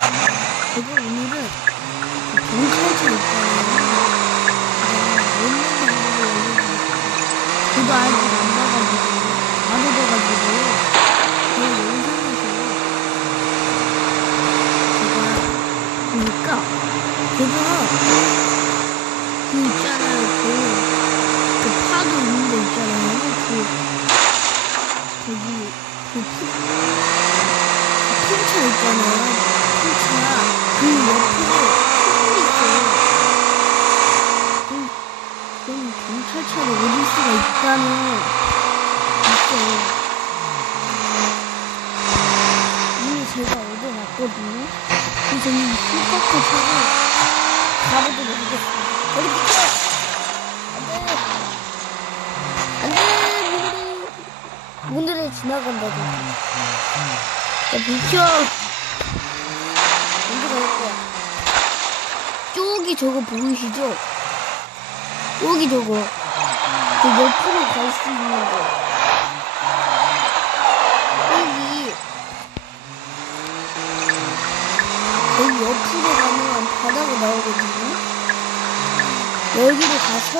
제가 오늘은 그 경찰차 있잖아요. 저는 풀파크 차를 가보도록 하겠습니다. 저리 비켜! 안 돼! 안 돼! 문들이, 문들이 지나간다, 저. 야, 비켜! 언제 갈 거야? 저기 저거 보이시죠? 여기 저거. 저 옆으로 갈 수 있는 거. 여기. 여기 옆으로 가면 바다가 나오거든요. 여기로 가서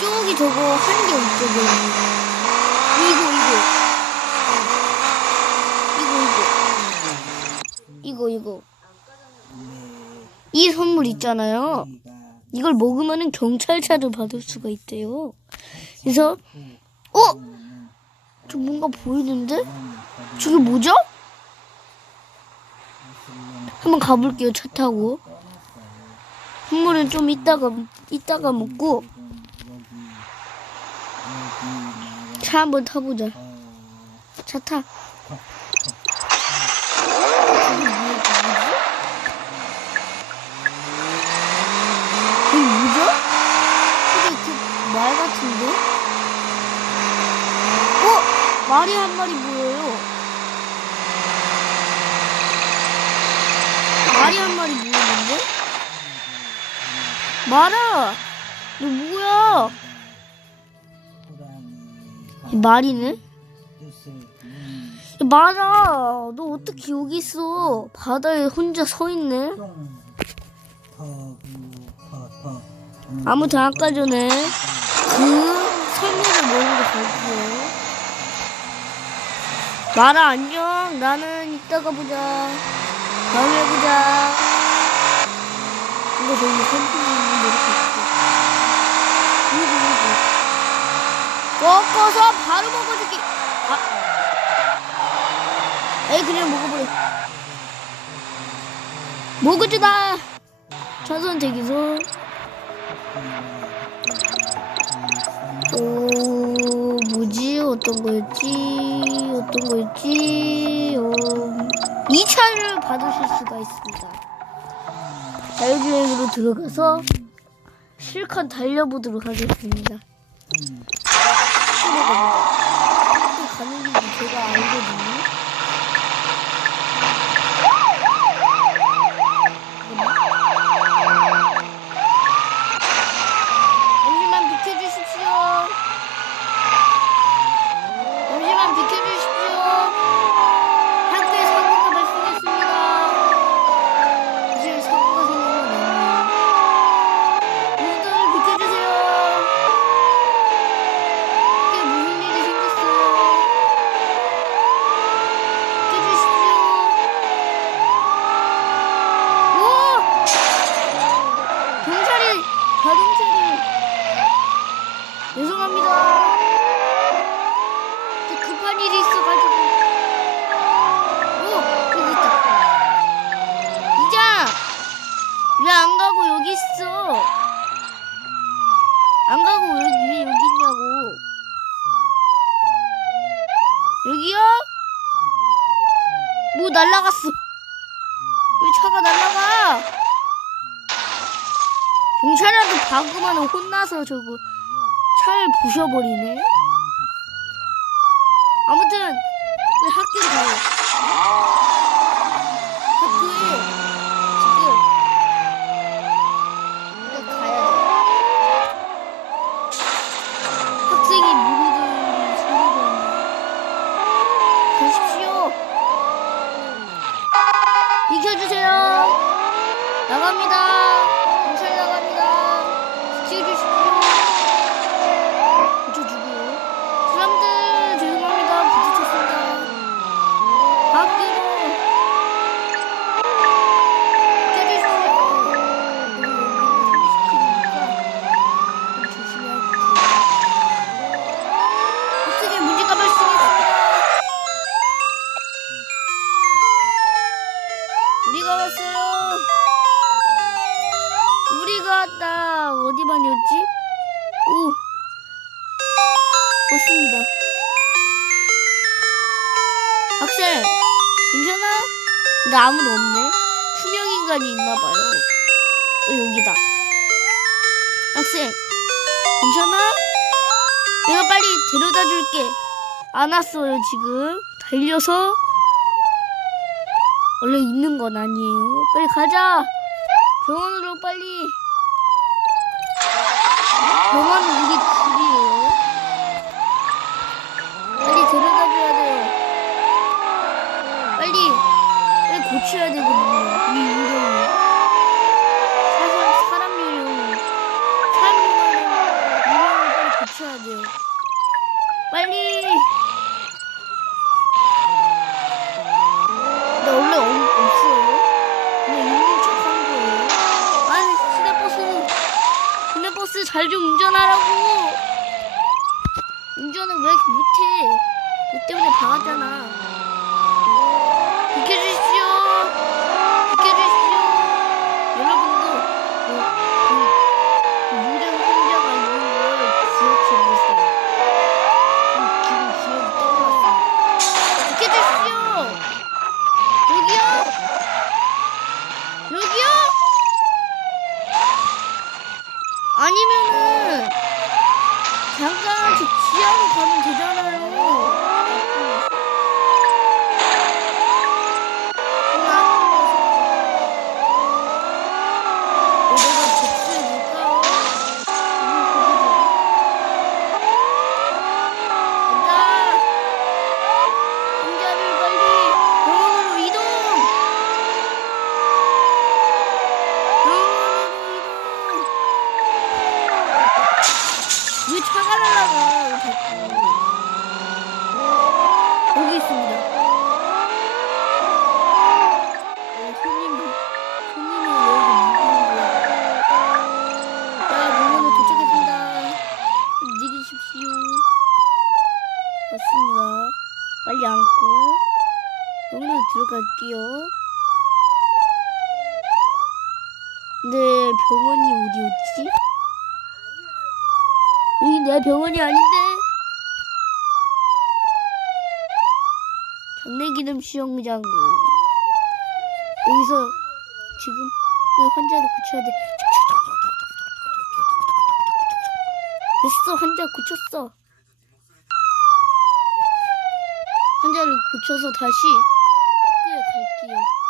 저기 저거 한개 저기. 이거, 이거. 이거, 이거. 이거, 이거. 이 선물 있잖아요. 이걸 먹으면은 경찰차를 받을 수가 있대요. 그래서, 어? 저 뭔가 보이는데? 저게 뭐죠? 한번 가볼게요, 차 타고. 선물은 좀 이따가, 이따가 먹고, 차 한번 타보자. 차 타. 저게 뭐야, 뭐지? 이게 뭐죠? 이게 그말 같은데? 어? 말이 한 마리 보여요. 말이 한 마리 보이는데? 말아! 너 뭐야? 이 말이네? 야, 말아! 너 어떻게 여기 있어? 바다에 혼자 서 있네? 아무튼 아까 전에 그 선물을 먹으러 갈게요. 말아 안녕. 나는 이따가 보자. 다음에 보자. 이거 저기 선풍기 있는데 이렇게 있고. 이거. 꺾어서 바로 먹어줄게. 아. 에이 그냥 먹어버려. 먹어주다. 차선 대기소. 오, 뭐지? 어떤 거였지? 어떤 거였지? 어, 2차를 받으실 수가 있습니다. 자유주행으로 들어가서 실컷 달려보도록 하겠습니다. 음, 방금만 혼나서 저거 차를 부셔버리네. 아무튼 우리 학교 가요. 학교에 지금 우리가 가야 돼. 학생이 무리들이 생기고 있네. 가십시오. 비켜주세요. 나갑니다. 쌤 괜찮아? 근데 아무도 없네. 투명 인간이 있나봐요. 어, 여기다. 학생 괜찮아? 내가 빨리 데려다 줄게. 안 왔어요 지금. 달려서. 원래 있는 건 아니에요. 빨리 가자. 병원으로 빨리. 병원으로? 살아라가 자꾸 여기 있습니다. 어, 손님 손님이 여기 자 물건을 아, 도착했습니다. 내리십시오. 맞습니다. 빨리 앉고 여기로 들어갈게요. 네 병원이 어디였지? 여기 내 병원이 아닌데. 장례기념 수영장. 여기서 지금 환자를 고쳐야 돼. 됐어, 환자 고쳤어. 환자를 고쳐서 다시 학교에 갈게요.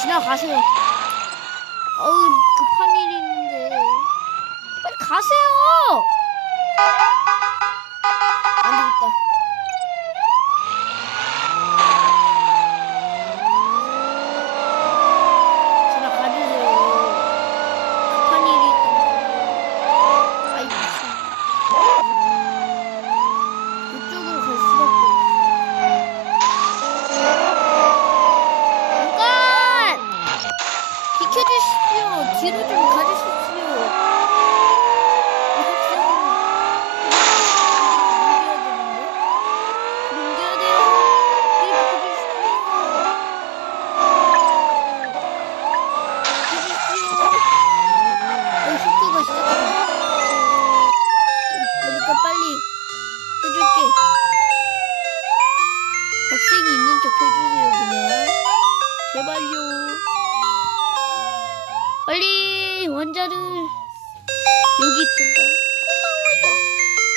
지나가세요. 어우 급한 일이 있는데 빨리 가세요. 여기 있던가.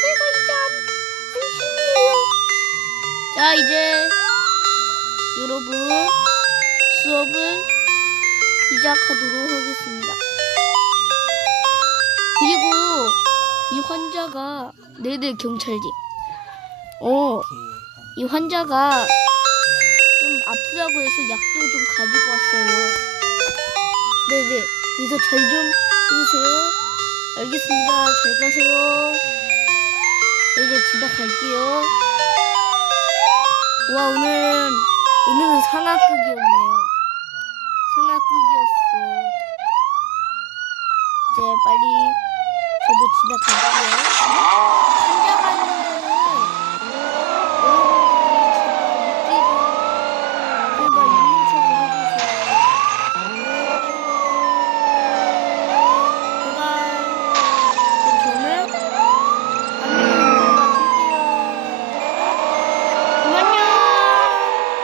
제가 이제 안심이에요. 자 이제 여러분 수업을 시작하도록 하겠습니다. 그리고 이 환자가 네네 경찰님. 어, 이 환자가 좀 아프다고 해서 약도 좀 가지고 왔어요. 네네. 그래서 잘 좀 해주세요. 알겠습니다. 잘 가세요. 네, 이제 집에 갈게요. 와 오늘 오늘은 상하극이었네요. 상하극이었어. 이제 빨리 저도 집에 갈게요.